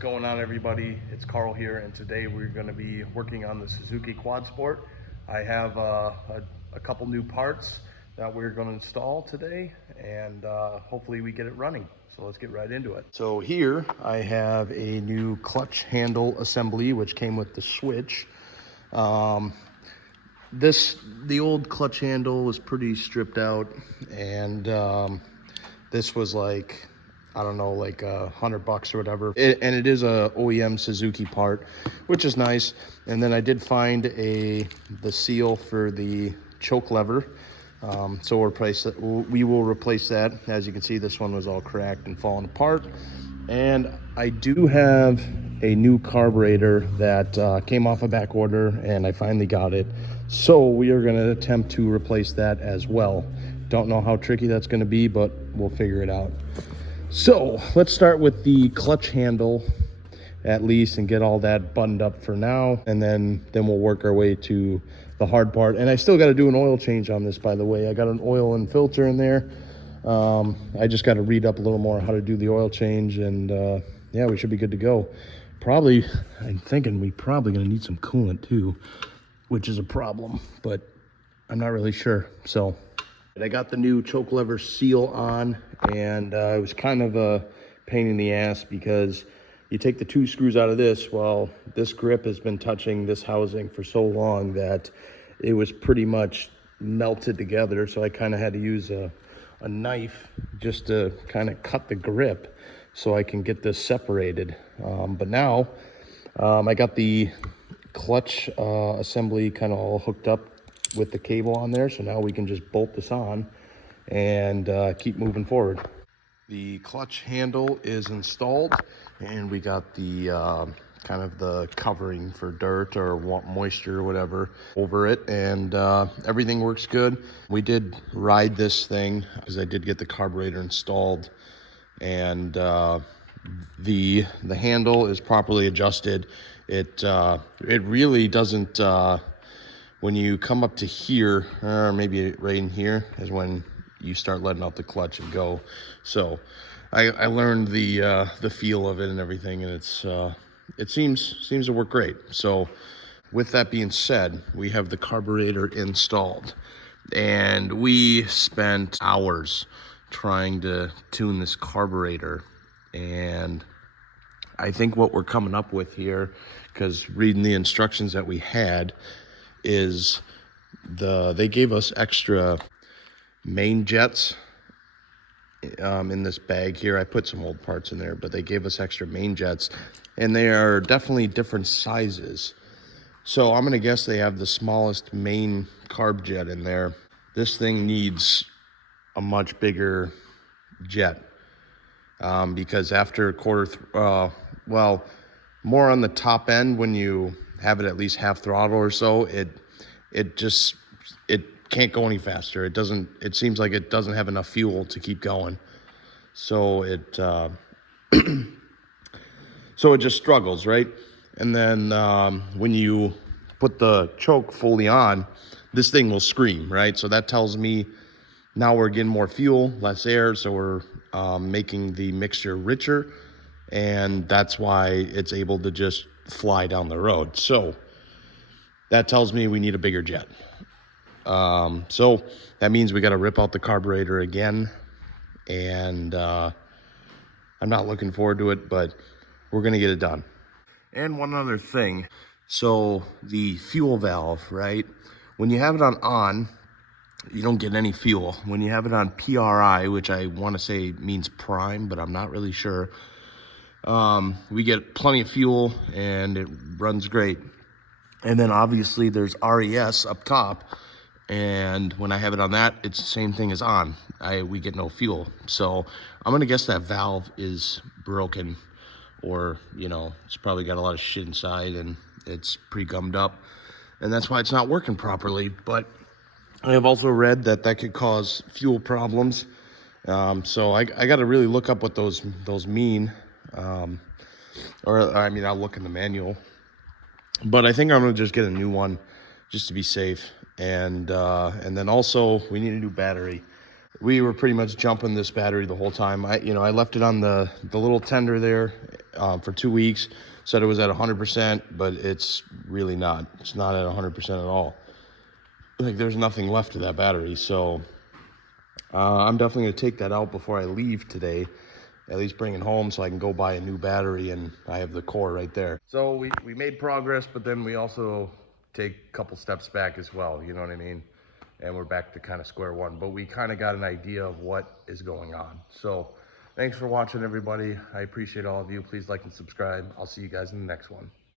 going on, everybody? It's Carl here, and today we're going to be working on the Suzuki Quadsport. I have a couple new parts that we're going to install today, and hopefully we get it running. So let's get right into it. So here I have a new clutch handle assembly, which came with the switch. The old clutch handle was pretty stripped out, and this was like, I don't know, like $100 or whatever. And it is a OEM Suzuki part, which is nice. And then I did find the seal for the choke lever. So we will replace that. As you can see, this one was all cracked and falling apart. And I do have a new carburetor that came off a back order, and I finally got it. So we are going to attempt to replace that as well. Don't know how tricky that's going to be, but we'll figure it out. So let's start with the clutch handle at least and get all that buttoned up for now, and then we'll work our way to the hard part. And I still got to do an oil change on this, by the way. I got an oil and filter in there. I just got to read up a little more how to do the oil change, and yeah, we should be good to go. I'm thinking we probably going to need some coolant too, which is a problem, but I'm not really sure. So I got the new choke lever seal on, and it was kind of a pain in the ass because you take the two screws out of this. Well, this grip has been touching this housing for so long that it was pretty much melted together. So I kind of had to use a knife just to kind of cut the grip so I can get this separated. But now I got the clutch assembly kind of all hooked up with the cable on there, so now we can just bolt this on and keep moving forward. The clutch handle is installed, and we got the kind of the covering for dirt or moisture or whatever over it, and everything works good. We did ride this thing because I did get the carburetor installed, and the handle is properly adjusted. It really doesn't when you come up to here, or maybe right in here, is when you start letting out the clutch and go. So I learned the feel of it and everything, and it seems to work great. So with that being said, we have the carburetor installed, and we spent hours trying to tune this carburetor. And I think what we're coming up with here, because reading the instructions that we had, is they gave us extra main jets in this bag here. I put some old parts in there, but they gave us extra main jets, and they are definitely different sizes. So I'm gonna guess they have the smallest main carb jet in there. This thing needs a much bigger jet, because after well, more on the top end, when you have it at least half throttle or so, it can't go any faster. It seems like it doesn't have enough fuel to keep going. So it just struggles, right? And then when you put the choke fully on, this thing will scream, right? So that tells me now we're getting more fuel, less air, so we're making the mixture richer, and that's why it's able to just fly down the road. So that tells me we need a bigger jet. So that means we got to rip out the carburetor again, and I'm not looking forward to it, but we're going to get it done. And one other thing, so the fuel valve, right? When you have it on, you don't get any fuel. When you have it on PRI, which I want to say means prime, but I'm not really sure, we get plenty of fuel and it runs great. And then obviously there's RES up top, and when I have it on that, it's the same thing as on. We get no fuel. So I'm gonna guess that valve is broken, or it's probably got a lot of shit inside and it's pretty gummed up, and that's why it's not working properly. But I have also read that could cause fuel problems. So I got to really look up what those mean. I'll look in the manual. But I think I'm going to just get a new one just to be safe. And then also we need a new battery. we were pretty much jumping this battery the whole time. I left it on the little tender there for 2 weeks. Said it was at 100%, but it's really not. It's not at 100% at all. Like, there's nothing left of that battery. So I'm definitely gonna take that out before I leave today. At least bring it home so I can go buy a new battery, and I have the core right there. So we made progress, but then we also take a couple steps back as well, you know what I mean? And we're back to kind of square one, but we kind of got an idea of what is going on. So thanks for watching, everybody. I appreciate all of you. Please like and subscribe. I'll see you guys in the next one.